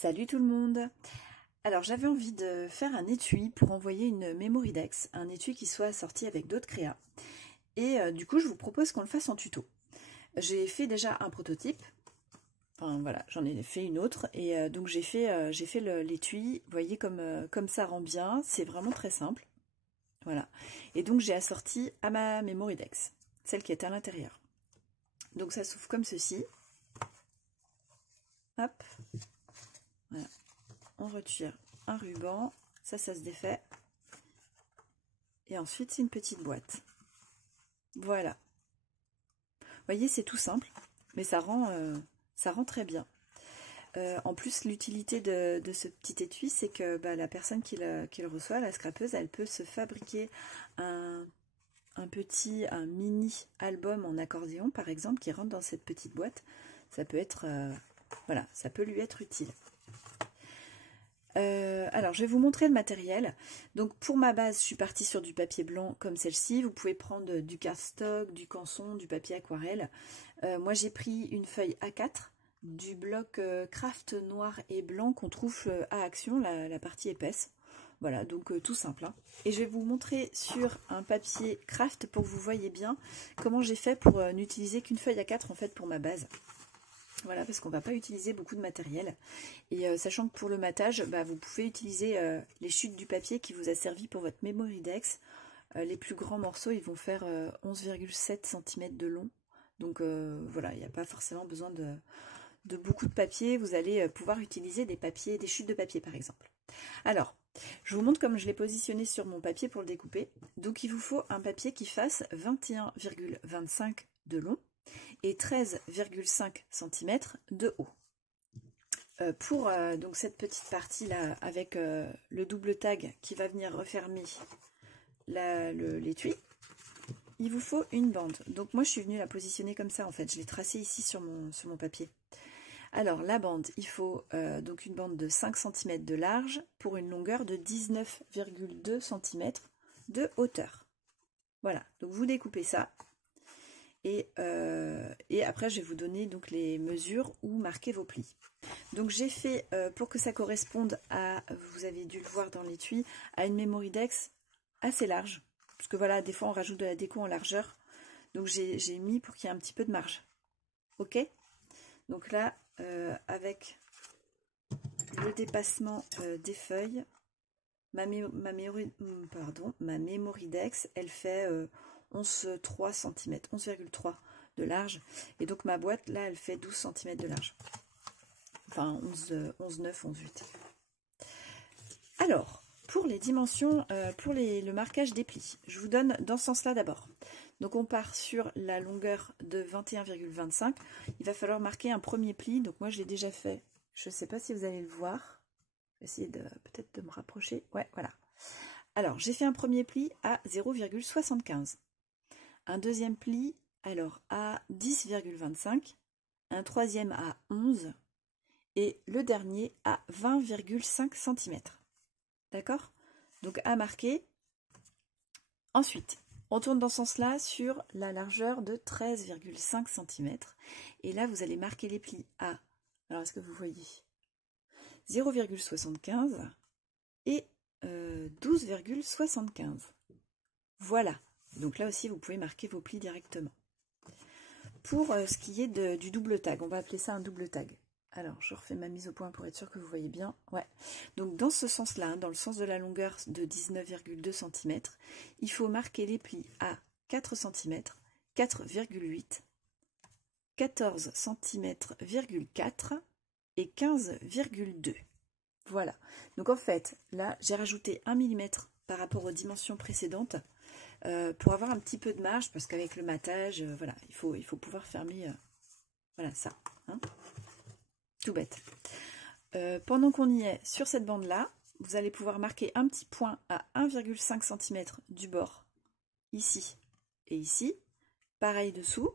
Salut tout le monde! Alors j'avais envie de faire un étui pour envoyer une Memoridex, un étui qui soit assorti avec d'autres créas. Et du coup je vous propose qu'on le fasse en tuto. J'ai fait déjà un prototype, enfin voilà, j'en ai fait une autre, et donc j'ai fait l'étui, vous voyez comme ça rend bien, c'est vraiment très simple. Voilà, et donc j'ai assorti à ma Memoridex, celle qui est à l'intérieur. Donc ça s'ouvre comme ceci. Hop, voilà. On retire un ruban, ça se défait. Et ensuite, c'est une petite boîte. Voilà. Vous voyez, c'est tout simple, mais ça rend très bien. En plus, l'utilité de ce petit étui, c'est que la personne qui le reçoit, la scrapeuse, elle peut se fabriquer un mini album en accordéon, par exemple, qui rentre dans cette petite boîte. Ça peut être, voilà, ça peut lui être utile. Alors je vais vous montrer le matériel. Donc pour ma base, je suis partie sur du papier blanc comme celle-ci. Vous pouvez prendre du cardstock, du canson, du papier aquarelle. Moi j'ai pris une feuille A4, du bloc craft noir et blanc qu'on trouve à Action, la partie épaisse. Voilà, donc tout simple, hein. Et je vais vous montrer sur un papier craft pour que vous voyez bien comment j'ai fait pour n'utiliser qu'une feuille A4 en fait pour ma base. Voilà, parce qu'on ne va pas utiliser beaucoup de matériel. Et sachant que pour le matage, vous pouvez utiliser les chutes du papier qui vous a servi pour votre Memoridex. Les plus grands morceaux, ils vont faire 11,7 cm de long. Donc voilà, il n'y a pas forcément besoin de beaucoup de papier. Vous allez pouvoir utiliser des chutes de papier par exemple. Alors, je vous montre comme je l'ai positionné sur mon papier pour le découper. Donc il vous faut un papier qui fasse 21,25 de long et 13,5 cm de haut. Pour donc cette petite partie là avec le double tag qui va venir refermer l'étui, il vous faut une bande. Donc moi je suis venue la positionner comme ça en fait, je l'ai tracée ici sur mon papier. Alors la bande, il faut donc une bande de 5 cm de large pour une longueur de 19,2 cm de hauteur. Voilà, donc vous découpez ça. Et après je vais vous donner donc les mesures où marquer vos plis. Donc j'ai fait pour que ça corresponde à, vous avez dû le voir dans l'étui, à une Memoridex assez large, parce que voilà, des fois on rajoute de la déco en largeur, donc j'ai mis pour qu'il y ait un petit peu de marge. Ok, donc là avec le dépassement des feuilles, ma Memoridex elle fait 11,3 cm, 11,3 de large, et donc ma boîte là elle fait 12 cm de large, enfin 11,9, 11,8. Alors pour les dimensions, pour le marquage des plis, je vous donne dans ce sens là d'abord. Donc on part sur la longueur de 21,25, il va falloir marquer un premier pli, donc moi je l'ai déjà fait, je ne sais pas si vous allez le voir, je vais essayer peut-être de me rapprocher, ouais voilà. Alors j'ai fait un premier pli à 0,75. Un deuxième pli alors à 10,25, un troisième à 11 et le dernier à 20,5 cm. D'accord? Donc à marquer. Ensuite, on tourne dans ce sens-là sur la largeur de 13,5 cm. Et là, vous allez marquer les plis à, alors est-ce que vous voyez, 0,75 et 12,75. Voilà. Donc là aussi, vous pouvez marquer vos plis directement. Pour ce qui est du double tag, on va appeler ça un double tag. Alors, je refais ma mise au point pour être sûr que vous voyez bien. Ouais. Donc, dans ce sens-là, hein, dans le sens de la longueur de 19,2 cm, il faut marquer les plis à 4 cm, 4,8, 14 cm,4 et 15,2. Voilà. Donc, en fait, là, j'ai rajouté 1 mm par rapport aux dimensions précédentes. Pour avoir un petit peu de marge, parce qu'avec le matage, voilà, il faut pouvoir fermer voilà ça, hein, tout bête. Pendant qu'on y est sur cette bande là, vous allez pouvoir marquer un petit point à 1,5 cm du bord, ici et ici, pareil dessous,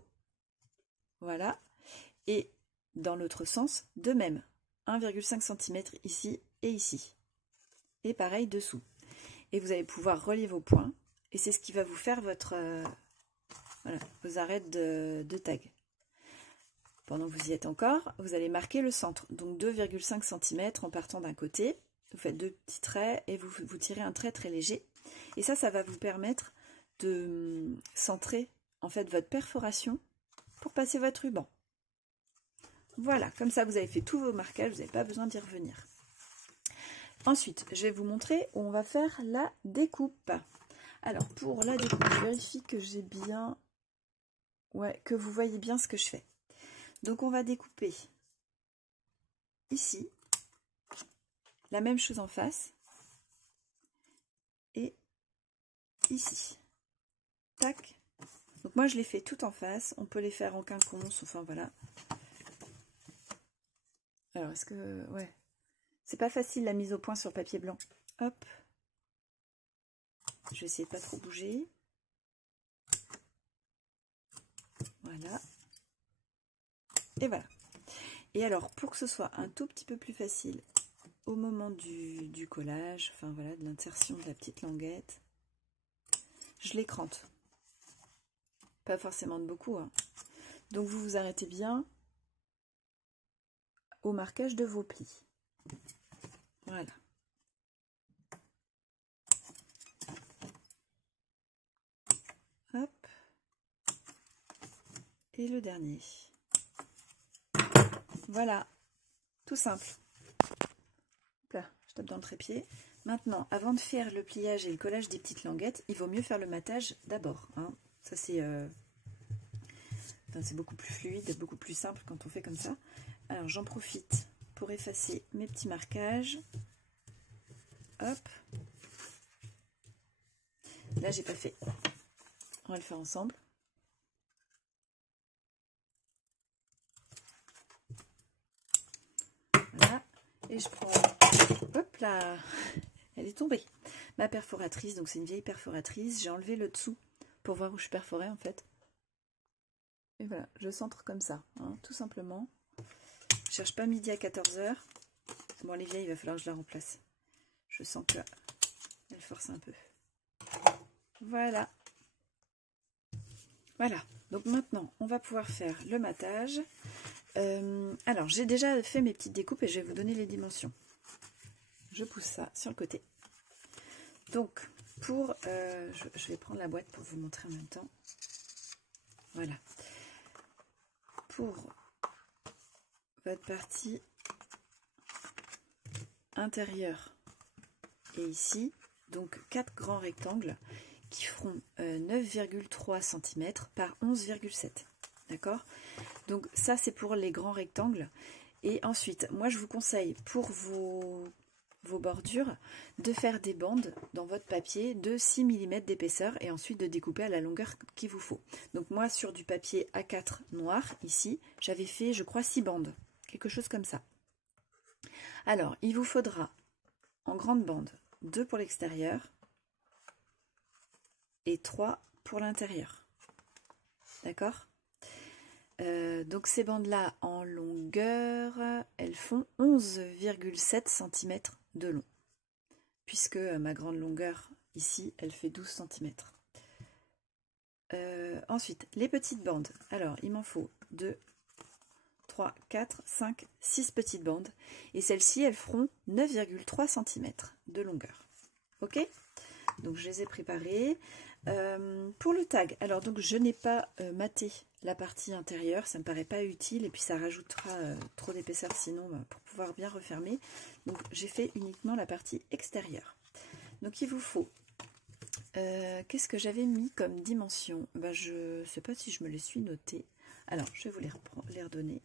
voilà, et dans l'autre sens, de même, 1,5 cm ici et ici, et pareil dessous. Et vous allez pouvoir relier vos points. Et c'est ce qui va vous faire votre voilà, vos arêtes de tag. pendant que vous y êtes encore, vous allez marquer le centre. Donc 2,5 cm en partant d'un côté. Vous faites 2 petits traits et vous tirez un trait très léger. Et ça va vous permettre de centrer en fait votre perforation pour passer votre ruban. Voilà, comme ça vous avez fait tous vos marquages, vous n'avez pas besoin d'y revenir. Ensuite, je vais vous montrer où on va faire la découpe. Alors, pour la découpe, je vérifie que j'ai bien... Ouais, que vous voyez bien ce que je fais. Donc, on va découper ici, la même chose en face, et ici. Tac. Donc, moi, je les fais tout en face. On peut les faire en quinconce, enfin, voilà. Alors, est-ce que... Ouais. C'est pas facile la mise au point sur papier blanc. Hop. Je vais essayer de pas trop bouger. Voilà. Et voilà. Et alors, pour que ce soit un tout petit peu plus facile au moment du collage, enfin voilà, de l'insertion de la petite languette, je l'écrante. Pas forcément de beaucoup, hein. Donc vous vous arrêtez bien au marquage de vos plis. Voilà. Hop. Et le dernier. Voilà. Tout simple. Là, je tape dans le trépied. Maintenant, avant de faire le pliage et le collage des petites languettes, il vaut mieux faire le matage d'abord, hein. Ça c'est beaucoup plus fluide, beaucoup plus simple quand on fait comme ça. Alors j'en profite pour effacer mes petits marquages. Hop. Là j'ai pas fait. On va le faire ensemble. Voilà. Et je prends... Hop là. Elle est tombée. Ma perforatrice, donc c'est une vieille perforatrice. J'ai enlevé le dessous pour voir où je perforais en fait. Et voilà, je centre comme ça, hein, tout simplement. Je cherche pas midi à 14 h. Bon, les vieilles, il va falloir que je la remplace. Je sens qu'elle force un peu. Voilà. Voilà. Donc maintenant, on va pouvoir faire le matage. Alors, j'ai déjà fait mes petites découpes et je vais vous donner les dimensions. Je pousse ça sur le côté. Donc, pour... je vais prendre la boîte pour vous montrer en même temps. Voilà. Pour votre partie intérieure et ici, donc 4 grands rectangles qui feront 9,3 cm par 11,7. D'accord? Donc ça c'est pour les grands rectangles. Et ensuite, moi je vous conseille pour vos bordures de faire des bandes dans votre papier de 6 mm d'épaisseur et ensuite de découper à la longueur qu'il vous faut. Donc moi sur du papier A4 noir ici, j'avais fait je crois 6 bandes, quelque chose comme ça. Alors il vous faudra en grande bande 2 pour l'extérieur et 3 pour l'intérieur. D'accord? Donc ces bandes là en longueur, elles font 11,7 cm de long, puisque ma grande longueur ici elle fait 12 cm. Ensuite les petites bandes, alors il m'en faut 2, 3, 4, 5, 6 petites bandes, et celles-ci elles feront 9,3 cm de longueur. Ok, donc je les ai préparées. Pour le tag, alors donc je n'ai pas maté la partie intérieure, ça me paraît pas utile et puis ça rajoutera trop d'épaisseur sinon pour pouvoir bien refermer. Donc j'ai fait uniquement la partie extérieure. Donc il vous faut, qu'est-ce que j'avais mis comme dimension? Ben, je sais pas si je me les suis notées. Alors je vais vous les redonner.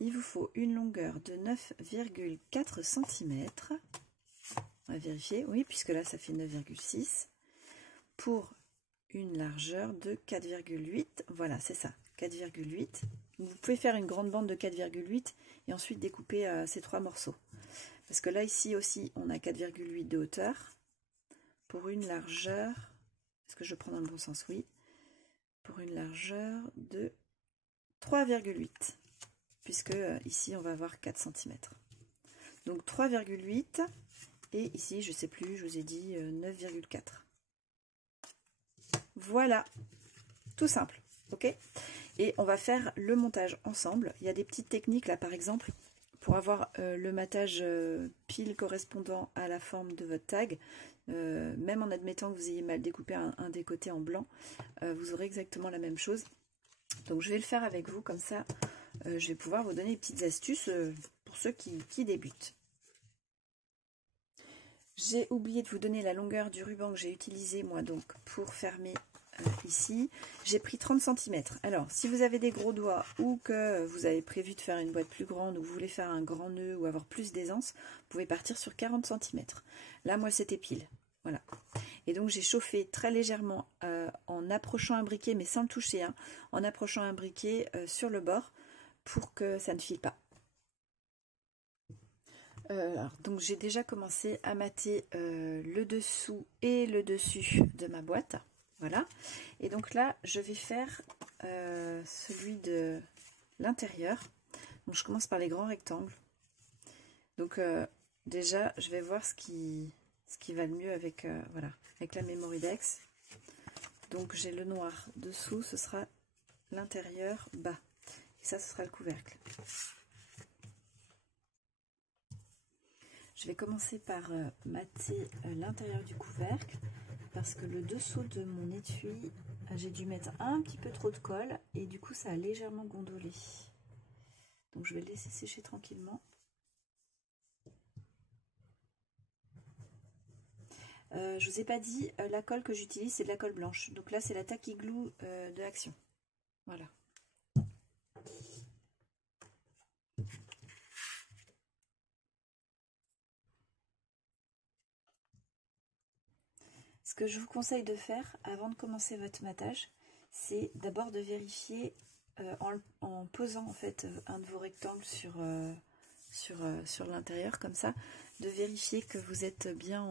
Il vous faut une longueur de 9,4 cm. On va vérifier, oui, puisque là ça fait 9,6 pour une largeur de 4,8. Voilà, c'est ça, 4,8. Vous pouvez faire une grande bande de 4,8 et ensuite découper ces 3 morceaux. Parce que là, ici aussi, on a 4,8 de hauteur pour une largeur. Est-ce que je prends dans le bon sens? Oui. Pour une largeur de 3,8. Puisque ici, on va avoir 4 cm. Donc 3,8. Et ici, je ne sais plus, je vous ai dit 9,4. Voilà, tout simple. ok? Et on va faire le montage ensemble. Il y a des petites techniques là, par exemple, pour avoir le matage pile correspondant à la forme de votre tag. Même en admettant que vous ayez mal découpé un des côtés en blanc, vous aurez exactement la même chose. Donc je vais le faire avec vous, comme ça je vais pouvoir vous donner des petites astuces pour ceux qui débutent. J'ai oublié de vous donner la longueur du ruban que j'ai utilisé moi donc pour fermer ici. J'ai pris 30 cm. Alors si vous avez des gros doigts ou que vous avez prévu de faire une boîte plus grande ou vous voulez faire un grand nœud ou avoir plus d'aisance, vous pouvez partir sur 40 cm. Là moi c'était pile. Voilà. Et donc j'ai chauffé très légèrement en approchant un briquet, mais sans le toucher, hein, en approchant un briquet sur le bord pour que ça ne file pas. Donc j'ai déjà commencé à mater le dessous et le dessus de ma boîte. Voilà. Et donc là, je vais faire celui de l'intérieur. Donc je commence par les grands rectangles. Donc déjà, je vais voir ce qui va le mieux avec, voilà, avec la Memoridex. Donc j'ai le noir dessous, ce sera l'intérieur bas. Et ça, ce sera le couvercle. Je vais commencer par mater l'intérieur du couvercle parce que le dessous de mon étui, j'ai dû mettre un petit peu trop de colle et du coup ça a légèrement gondolé. Donc je vais le laisser sécher tranquillement. Je vous ai pas dit, la colle que j'utilise c'est de la colle blanche. Donc là c'est la Tacky Glue de Action. Voilà. Ce que je vous conseille de faire avant de commencer votre matage, c'est d'abord de vérifier en posant en fait un de vos rectangles sur l'intérieur comme ça, de vérifier que vous êtes bien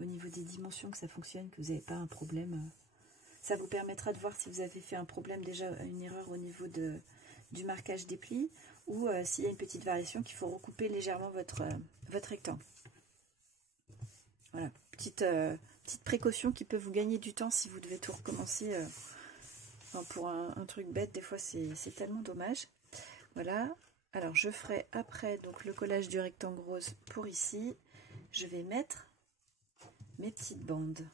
au niveau des dimensions, que ça fonctionne, que vous n'avez pas un problème. Ça vous permettra de voir si vous avez fait un problème, déjà une erreur au niveau du marquage des plis, ou s'il y a une petite variation qu'il faut recouper légèrement votre rectangle. Voilà, petite précaution qui peut vous gagner du temps si vous devez tout recommencer. Enfin, pour un truc bête, des fois c'est tellement dommage. Voilà, alors je ferai après donc le collage du rectangle rose pour ici. Je vais mettre mes petites bandes.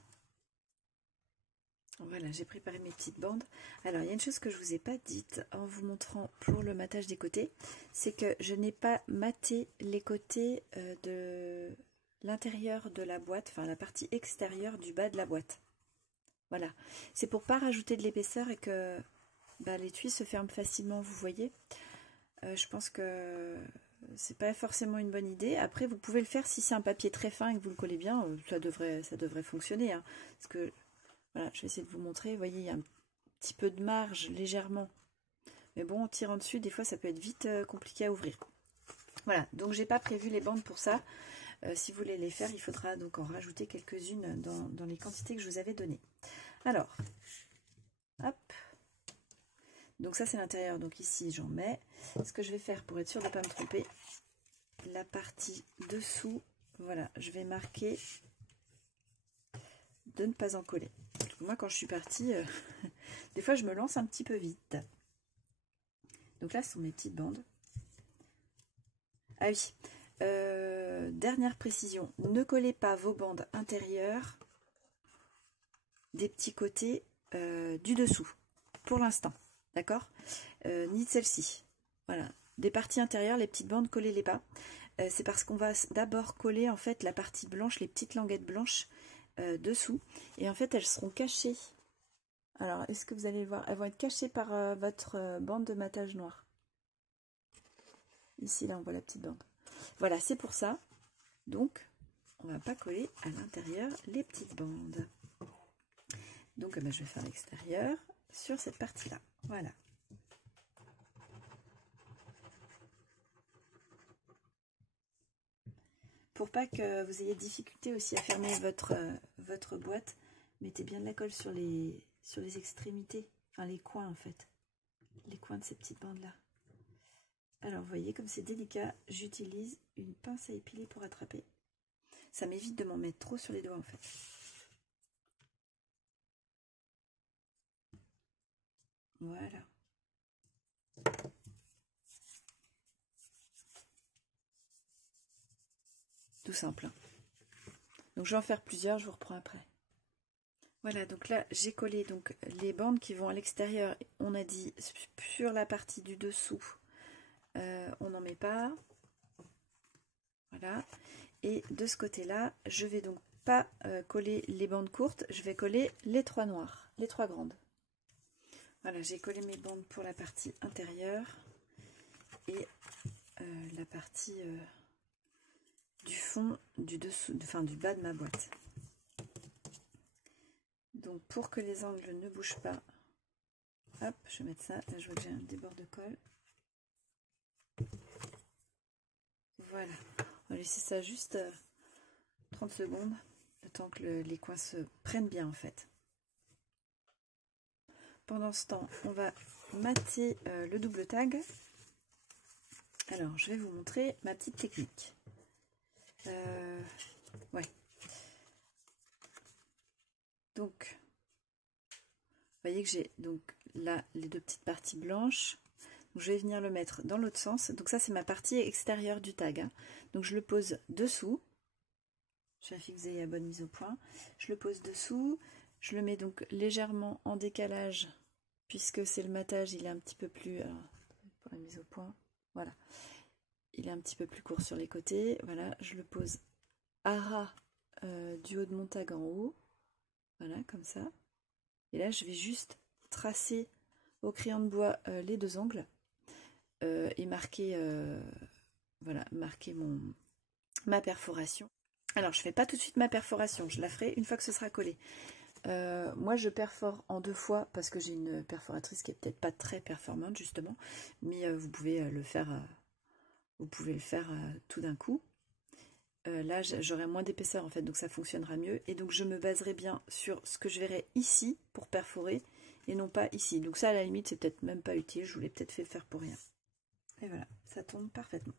Voilà, j'ai préparé mes petites bandes. Alors, il y a une chose que je ne vous ai pas dite en vous montrant pour le matage des côtés, c'est que je n'ai pas maté les côtés de l'intérieur de la boîte, enfin la partie extérieure du bas de la boîte. Voilà, c'est pour pas rajouter de l'épaisseur et que l'étui se ferme facilement, vous voyez. Je pense que c'est pas forcément une bonne idée. Après, vous pouvez le faire si c'est un papier très fin et que vous le collez bien, ça devrait fonctionner. Hein, parce que voilà, je vais essayer de vous montrer. Vous voyez, il y a un petit peu de marge, légèrement. Mais bon, en tirant dessus, des fois, ça peut être vite compliqué à ouvrir. Voilà, donc j'ai pas prévu les bandes pour ça. Si vous voulez les faire, il faudra donc en rajouter quelques-unes dans les quantités que je vous avais données. Alors, hop. Donc ça, c'est l'intérieur. Donc ici, j'en mets. Ce que je vais faire pour être sûr de ne pas me tromper, la partie dessous, voilà, je vais marquer de ne pas en coller. Moi, quand je suis partie, des fois, je me lance un petit peu vite. Donc là, ce sont mes petites bandes. Ah oui, dernière précision, ne collez pas vos bandes intérieures des petits côtés du dessous, pour l'instant, d'accord, ni de celle-ci. Voilà, des parties intérieures, les petites bandes, collez-les pas. C'est parce qu'on va d'abord coller en fait la partie blanche, les petites languettes blanches dessous, et en fait elles seront cachées. Alors, est-ce que vous allez voir? Elles vont être cachées par votre bande de matage noir. Ici, là, on voit la petite bande. Voilà, c'est pour ça. Donc, on ne va pas coller à l'intérieur les petites bandes. Donc, je vais faire l'extérieur sur cette partie-là. Voilà. Pour pas que vous ayez de difficulté aussi à fermer votre boîte, mettez bien de la colle sur les extrémités, enfin les coins en fait, les coins de ces petites bandes là. Alors vous voyez comme c'est délicat, j'utilise une pince à épiler pour attraper. Ça m'évite de m'en mettre trop sur les doigts en fait. Voilà. Tout simple. Donc je vais en faire plusieurs, je vous reprends après. Voilà, donc là j'ai collé donc les bandes qui vont à l'extérieur. On a dit sur la partie du dessous, on n'en met pas. Voilà. Et de ce côté-là, je vais donc pas coller les bandes courtes, je vais coller les 3 noires, les 3 grandes. Voilà, j'ai collé mes bandes pour la partie intérieure et la partie du fond, du dessous, enfin du bas de ma boîte. Donc pour que les angles ne bougent pas, hop, je vais mettre ça. Là, je vois que j'ai un débord de colle. Voilà, on va laisser ça juste 30 secondes, le temps que les coins se prennent bien en fait. Pendant ce temps, on va mater le double tag. Alors, je vais vous montrer ma petite technique. Ouais. Donc, vous voyez que j'ai donc là les 2 petites parties blanches. Donc, je vais venir le mettre dans l'autre sens. Donc ça, c'est ma partie extérieure du tag. Hein. Donc, je le pose dessous. Je vérifie que vous ayez la bonne mise au point. Je le pose dessous. Je le mets donc légèrement en décalage, puisque c'est le matage, il est un petit peu plus... pour la mise au point, voilà. Il est un petit peu plus court sur les côtés. Voilà, je le pose à ras du haut de mon tag en haut. Voilà, comme ça. Et là, je vais juste tracer au crayon de bois les 2 angles et marquer, voilà, marquer ma perforation. Alors, je ne fais pas tout de suite ma perforation, je la ferai une fois que ce sera collé. Moi, je perfore en 2 fois parce que j'ai une perforatrice qui est peut-être pas très performante, justement, mais vous pouvez le faire, tout d'un coup. Là, j'aurai moins d'épaisseur en fait, donc ça fonctionnera mieux. Et donc, je me baserai bien sur ce que je verrai ici pour perforer et non pas ici. Donc ça, à la limite, c'est peut-être même pas utile. Je vous l'ai peut-être fait faire pour rien. Et voilà, ça tombe parfaitement.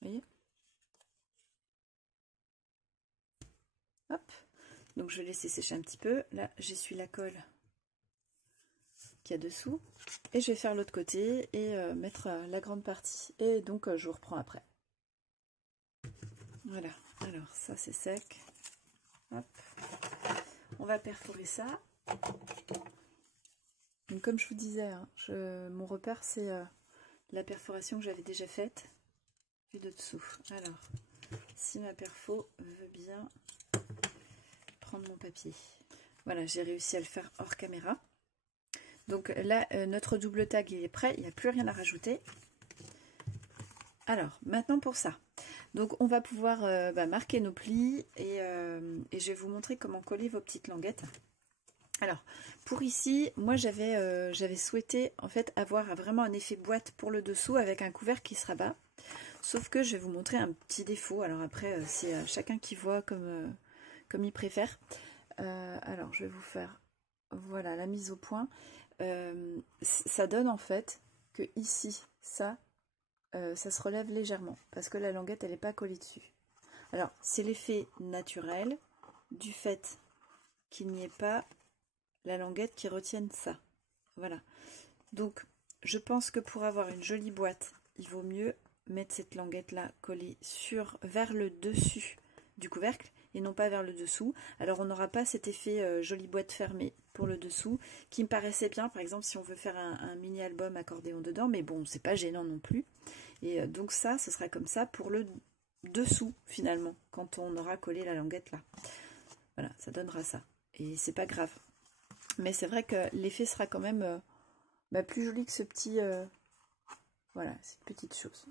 Vous voyez? Hop. Donc, je vais laisser sécher un petit peu. Là, j'essuie la colle qu'il y a dessous. Et je vais faire l'autre côté et mettre la grande partie. Et donc, je vous reprends après. Voilà. Alors, ça, c'est sec. Hop. On va perforer ça. Donc, comme je vous disais, hein, mon repère, c'est la perforation que j'avais déjà faite, vue de dessous. Alors, si ma perfo veut bien prendre mon papier. Voilà, j'ai réussi à le faire hors caméra. Donc là, notre double tag, il est prêt, il n'y a plus rien à rajouter. Alors, maintenant pour ça. Donc, on va pouvoir marquer nos plis et je vais vous montrer comment coller vos petites languettes. Alors, pour ici, moi j'avais souhaité en fait avoir vraiment un effet boîte pour le dessous avec un couvercle qui se rabat. Sauf que je vais vous montrer un petit défaut. Alors après, c'est chacun qui voit comme il préfère. Alors, je vais vous faire voilà la mise au point. Ça donne en fait que ici, ça se relève légèrement parce que la languette, elle n'est pas collée dessus. Alors, c'est l'effet naturel du fait qu'il n'y ait pas la languette qui retienne ça. Voilà. Donc, je pense que pour avoir une jolie boîte, il vaut mieux mettre cette languette là collée vers le dessus du couvercle et non pas vers le dessous. Alors on n'aura pas cet effet jolie boîte fermée pour le dessous qui me paraissait bien, par exemple si on veut faire un mini album accordéon dedans, mais bon, c'est pas gênant non plus. Et donc ça, ce sera comme ça pour le dessous finalement, quand on aura collé la languette là. Voilà, ça donnera ça. Et c'est pas grave. Mais c'est vrai que l'effet sera quand même plus joli que ce petit... voilà, cette petite chose.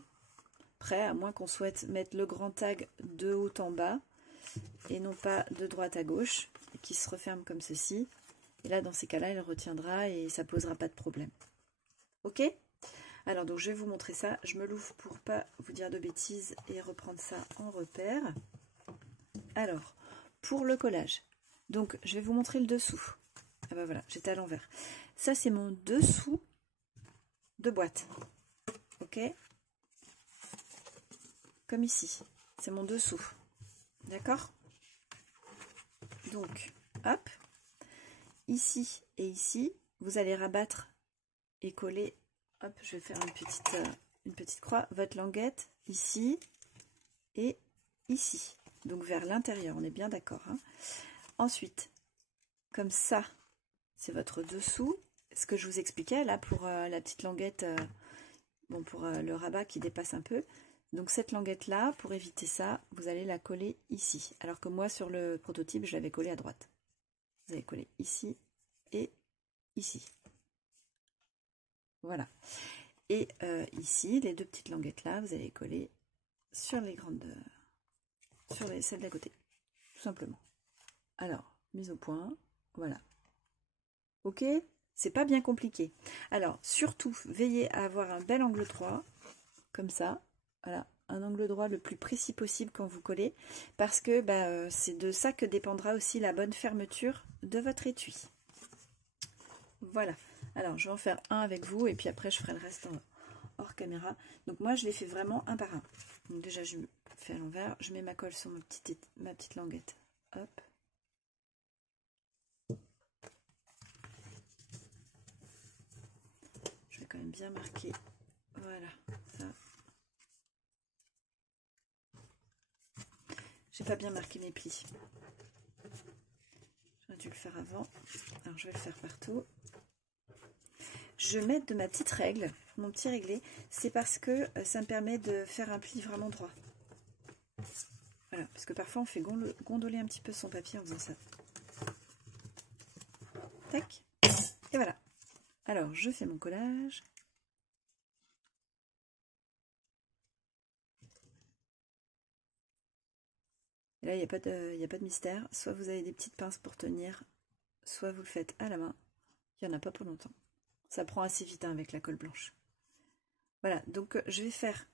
Après, à moins qu'on souhaite mettre le grand tag de haut en bas et non pas de droite à gauche, et qui se referme comme ceci. Et là, dans ces cas-là, elle retiendra et ça posera pas de problème. Ok? Alors, donc, je vais vous montrer ça. Je me l'ouvre pour pas vous dire de bêtises et reprendre ça en repère. Alors, pour le collage, donc, je vais vous montrer le dessous. Ah bah voilà, j'étais à l'envers. Ça, c'est mon dessous de boîte. Ok? Comme ici. C'est mon dessous. D'accord? Donc, hop. ici et ici, vous allez rabattre et coller. Hop, je vais faire une petite croix. Votre languette ici et ici. Donc vers l'intérieur, on est bien d'accord. Hein. Ensuite, comme ça, c'est votre dessous. Ce que je vous expliquais là pour la petite languette, bon pour le rabat qui dépasse un peu. Donc cette languette là, pour éviter ça, vous allez la coller ici. Alors que moi sur le prototype, je l'avais collée à droite. Vous allez coller ici et ici. Voilà. Et ici, les deux petites languettes là, vous allez coller sur les grandes, celles d'à côté, tout simplement. Alors, mise au point, voilà. Ok, c'est pas bien compliqué. Alors, surtout, veillez à avoir un bel angle droit, comme ça. Voilà, un angle droit le plus précis possible quand vous collez, parce que c'est de ça que dépendra aussi la bonne fermeture de votre étui. Voilà. Alors, je vais en faire un avec vous, et puis après, je ferai le reste hors caméra. Donc, moi, je les fais vraiment un par un. Donc, déjà, je fais à l'envers. Je mets ma colle sur ma petite languette. Hop. Je vais quand même bien marquer. Voilà, ça. J'ai pas bien marqué mes plis. J'aurais dû le faire avant. Alors, je vais le faire partout. Je vais mettre de ma petite règle, mon petit réglé, c'est parce que ça me permet de faire un pli vraiment droit. Voilà, parce que parfois on fait gondoler un petit peu son papier en faisant ça. Tac, et voilà. Alors, je fais mon collage. Et là, il n'y a pas de mystère. Soit vous avez des petites pinces pour tenir, soit vous le faites à la main. Il n'y en a pas pour longtemps. Ça prend assez vite hein, avec la colle blanche. Voilà, donc je vais faire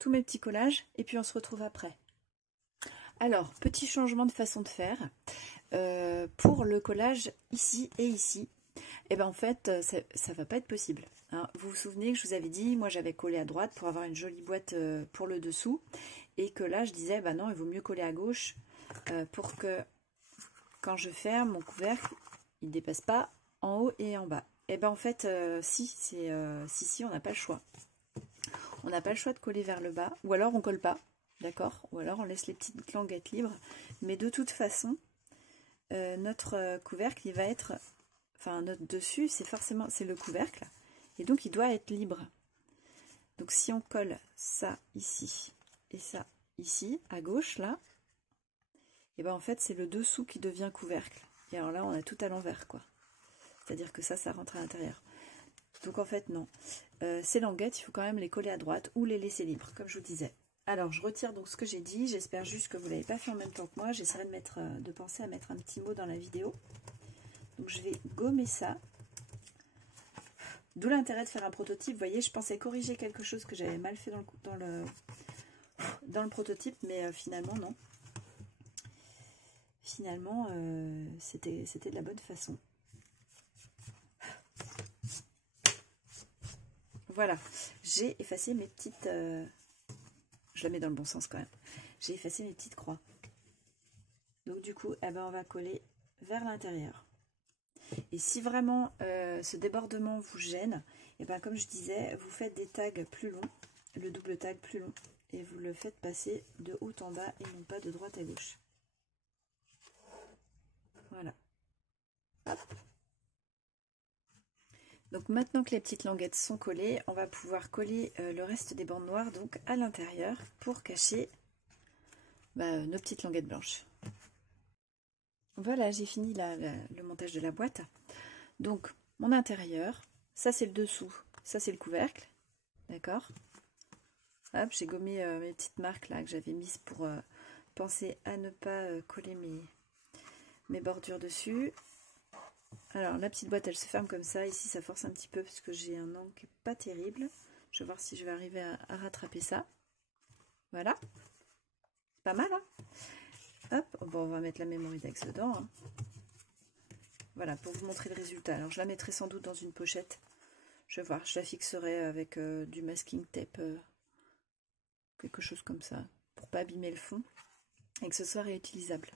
tous mes petits collages et puis on se retrouve après. Alors, petit changement de façon de faire. Pour le collage ici et ici, et ben en fait, ça va pas être possible. Hein. Vous vous souvenez que je vous avais dit, moi j'avais collé à droite pour avoir une jolie boîte pour le dessous, et que là je disais, bah non, il vaut mieux coller à gauche pour que quand je ferme mon couvercle, il ne dépasse pas en haut et en bas. Et ben en fait, si, on n'a pas le choix. On n'a pas le choix de coller vers le bas, ou alors on colle pas, d'accord? Ou alors on laisse les petites languettes libres. Mais de toute façon, notre couvercle, il va être, enfin notre dessus, c'est le couvercle, et donc il doit être libre. Donc si on colle ça ici et ça ici, à gauche là, et ben en fait c'est le dessous qui devient couvercle. Et alors là on a tout à l'envers quoi. C'est-à-dire que ça rentre à l'intérieur. Donc en fait non. Ces languettes, il faut quand même les coller à droite ou les laisser libres, comme je vous disais. Alors je retire donc ce que j'ai dit, j'espère juste que vous ne l'avez pas fait en même temps que moi. J'essaierai de penser à mettre un petit mot dans la vidéo. Donc je vais gommer ça. D'où l'intérêt de faire un prototype. Vous voyez, je pensais corriger quelque chose que j'avais mal fait dans le prototype, mais finalement non. Finalement, c'était de la bonne façon. Voilà, j'ai effacé mes petites... je la mets dans le bon sens quand même. J'ai effacé mes petites croix. Donc du coup, eh ben, on va coller vers l'intérieur. Et si vraiment ce débordement vous gêne, et ben, comme je disais, vous faites des tags plus longs, le double tag plus long, et vous le faites passer de haut en bas et non pas de droite à gauche. Voilà. Hop. Donc maintenant que les petites languettes sont collées, on va pouvoir coller le reste des bandes noires donc à l'intérieur pour cacher nos petites languettes blanches. Voilà, j'ai fini le montage de la boîte. Donc mon intérieur, ça c'est le dessous, ça c'est le couvercle, d'accord. Hop, j'ai gommé mes petites marques là que j'avais mises pour penser à ne pas coller mes bordures dessus. Alors la petite boîte elle se ferme comme ça, ici ça force un petit peu parce que j'ai un angle qui n'est pas terrible. Je vais voir si je vais arriver à rattraper ça. Voilà, pas mal hein. Hop, bon, on va mettre la Memorydex dedans hein. Voilà, pour vous montrer le résultat. Alors je la mettrai sans doute dans une pochette. Je vais voir, je la fixerai avec du masking tape, quelque chose comme ça, pour pas abîmer le fond et que ce soit réutilisable.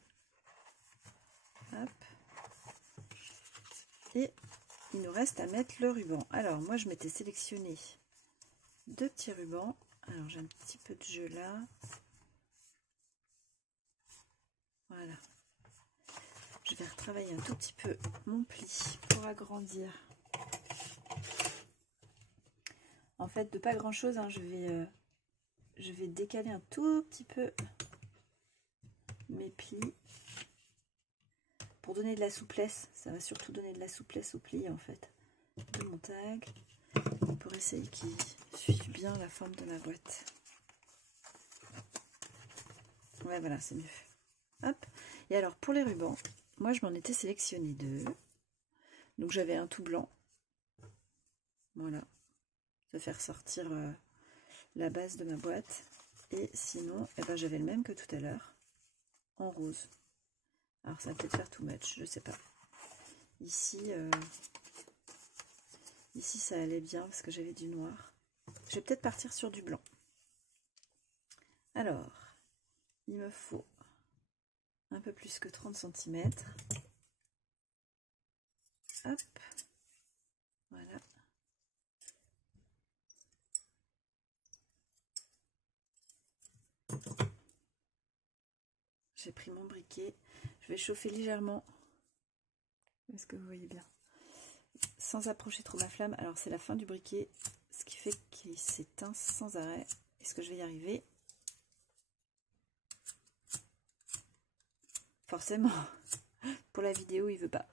Hop. Et il nous reste à mettre le ruban. Alors moi je m'étais sélectionné 2 petits rubans. Alors j'ai un petit peu de jeu là. Voilà. Je vais retravailler un tout petit peu mon pli pour agrandir. En fait, de pas grand chose, hein, je vais décaler un tout petit peu mes plis pour donner de la souplesse. Ça va surtout donner de la souplesse aux plis en fait de mon tag, pour essayer qu'ils suivent bien la forme de ma boîte. Ouais, voilà, c'est mieux. Hop. Et alors pour les rubans, moi je m'en étais sélectionné 2. Donc j'avais un tout blanc. Voilà. De faire sortir la base de ma boîte. Et sinon, eh ben, j'avais le même que tout à l'heure, en rose. Alors ça va peut-être faire too much, je sais pas. Ici, ici ça allait bien parce que j'avais du noir. Je vais peut-être partir sur du blanc. Alors, il me faut un peu plus que 30 cm. Hop, voilà. J'ai pris mon briquet. Je vais chauffer légèrement. Est-ce que vous voyez bien? Sans approcher trop ma flamme. Alors c'est la fin du briquet, ce qui fait qu'il s'éteint sans arrêt. Est-ce que je vais y arriver? Forcément, pour la vidéo, il veut pas.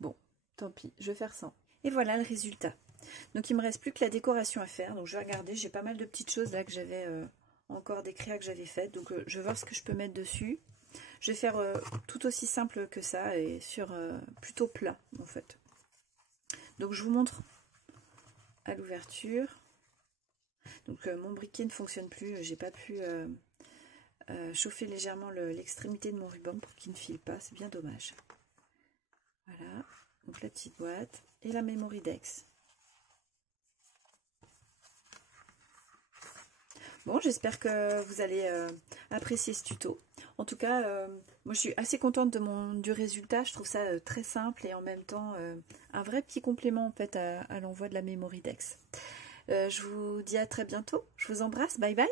Bon, tant pis, je vais faire sans. Et voilà le résultat. Donc il me reste plus que la décoration à faire. Donc je vais regarder, j'ai pas mal de petites choses là que j'avais encore des créas que j'avais faites. Donc je vais voir ce que je peux mettre dessus. Je vais faire tout aussi simple que ça et sur plutôt plat en fait. Donc je vous montre à l'ouverture. Donc mon briquet ne fonctionne plus, j'ai pas pu chauffer légèrement l'extrémité de mon ruban pour qu'il ne file pas, c'est bien dommage. Voilà, donc la petite boîte et la Memoridex. Bon, j'espère que vous allez apprécier ce tuto. En tout cas, moi je suis assez contente du résultat. Je trouve ça très simple et en même temps un vrai petit complément en fait à l'envoi de la Memoridex. Je vous dis à très bientôt. Je vous embrasse. Bye bye.